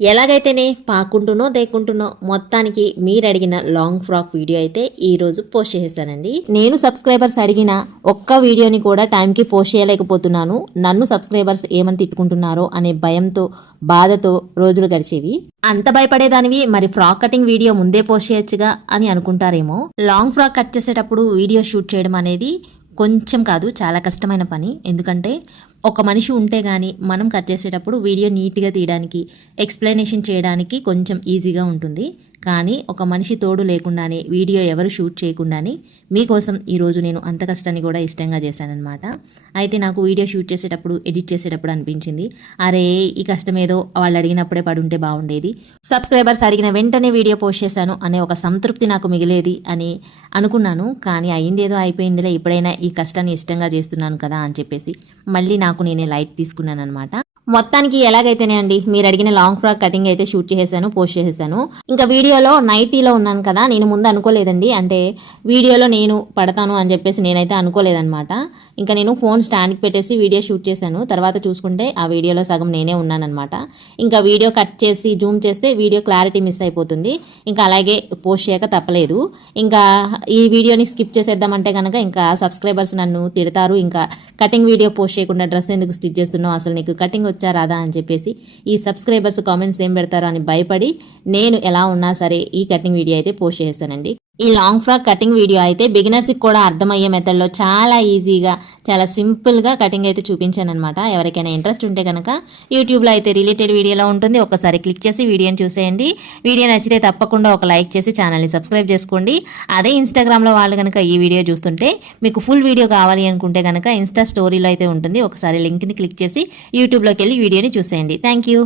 ఎలాగైతేనే పాకుంటునో దేకుంటునో మొత్తానికి మీరు అడిగిన లాంగ్ ఫ్రాక్ వీడియో అయితే ఈరోజు పోస్ట్ చేసేసానండి. నేను సబ్స్క్రైబర్స్ అడిగిన ఒక్క వీడియోని కూడా టైంకి పోస్ట్ చేయలేకపోతున్నాను. నన్ను సబ్స్క్రైబర్స్ ఏమని తిట్టుకుంటున్నారో అనే భయంతో బాధతో రోజులు గడిచేవి. అంత భయపడేదానివి మరి ఫ్రాక్ కటింగ్ వీడియో ముందే పోస్ట్ చేయొచ్చుగా అని అనుకుంటారేమో. లాంగ్ ఫ్రాక్ కట్ చేసేటప్పుడు వీడియో షూట్ చేయడం అనేది కొంచెం కాదు, చాలా కష్టమైన పని. ఎందుకంటే ఒక మనిషి ఉంటే కానీ మనం కట్ చేసేటప్పుడు వీడియో నీట్గా తీయడానికి, ఎక్స్ప్లెనేషన్ చేయడానికి కొంచెం ఈజీగా ఉంటుంది. కానీ ఒక మనిషి తోడు లేకుండానే, వీడియో ఎవరు షూట్ చేయకుండానే మీకోసం ఈరోజు నేను అంత కష్టాన్ని కూడా ఇష్టంగా చేశానన్నమాట. అయితే నాకు వీడియో షూట్ చేసేటప్పుడు, ఎడిట్ చేసేటప్పుడు అనిపించింది, అరే ఈ కష్టం ఏదో వాళ్ళు అడిగినప్పుడే పడుంటే బాగుండేది, సబ్స్క్రైబర్స్ అడిగిన వెంటనే వీడియో పోస్ట్ చేశాను అనే ఒక సంతృప్తి నాకు మిగిలేది అని అనుకున్నాను. కానీ అయిందేదో అయిపోయిందిలే, ఇప్పుడైనా ఈ కష్టాన్ని ఇష్టంగా చేస్తున్నాను కదా అని చెప్పేసి మళ్ళీ నాకు నేనే లైట్ తీసుకున్నాను అనమాట. మొత్తానికి ఎలాగైతేనే అండి, మీరు అడిగిన లాంగ్ ఫ్రాక్ కటింగ్ అయితే షూట్ చేసేసాను, పోస్ట్ చేసేసాను. ఇంకా వీడియోలో నైటీలో ఉన్నాను కదా, నేను ముందు అనుకోలేదండి. అంటే వీడియోలో నేను పడతాను అని చెప్పేసి నేనైతే అనుకోలేదన్నమాట. ఇంకా నేను ఫోన్ స్టాండ్కి పెట్టేసి వీడియో షూట్ చేశాను. తర్వాత చూసుకుంటే ఆ వీడియోలో సగం నేనే ఉన్నానన్నమాట. ఇంకా వీడియో కట్ చేసి జూమ్ చేస్తే వీడియో క్లారిటీ మిస్ అయిపోతుంది. ఇంకా అలాగే పోస్ట్ చేయక తప్పలేదు. ఇంకా ఈ వీడియోని స్కిప్ చేసేద్దామంటే కనుక ఇంకా సబ్స్క్రైబర్స్ నన్ను తిడతారు. ఇంకా కటింగ్ వీడియో పోస్ట్ చేయకుండా డ్రెస్ ఎందుకు స్టిచ్ చేస్తున్నావు, అసలు నీకు కటింగ్ వచ్చా రాదా అని చెప్పేసి ఈ సబ్స్క్రైబర్స్ కామెంట్స్ ఏం పెడతారో అని భయపడి నేను ఎలా ఉన్నా సరే ఈ కటింగ్ వీడియో అయితే పోస్ట్ చేశానండి. ఈ లాంగ్ ఫ్రాక్ కటింగ్ వీడియో అయితే బిగినర్స్కి కూడా అర్థమయ్యే మెథడ్లో చాలా ఈజీగా, చాలా సింపుల్గా కటింగ్ అయితే చూపించాను అనమాట. ఎవరికైనా ఇంట్రెస్ట్ ఉంటే కనుక యూట్యూబ్లో అయితే రిలేటెడ్ వీడియోలో ఉంటుంది, ఒకసారి క్లిక్ చేసి వీడియోని చూసేయండి. వీడియో నచ్చితే తప్పకుండా ఒక లైక్ చేసి ఛానల్ని సబ్స్క్రైబ్ చేసుకోండి. అదే ఇన్స్టాగ్రామ్లో వాళ్ళు కనుక ఈ వీడియో చూస్తుంటే మీకు ఫుల్ వీడియో కావాలి అనుకుంటే కనుక ఇన్స్టా స్టోరీలో అయితే ఉంటుంది, ఒకసారి లింక్ని క్లిక్ చేసి యూట్యూబ్లోకి వెళ్ళి వీడియోని చూసేయండి. Thank you.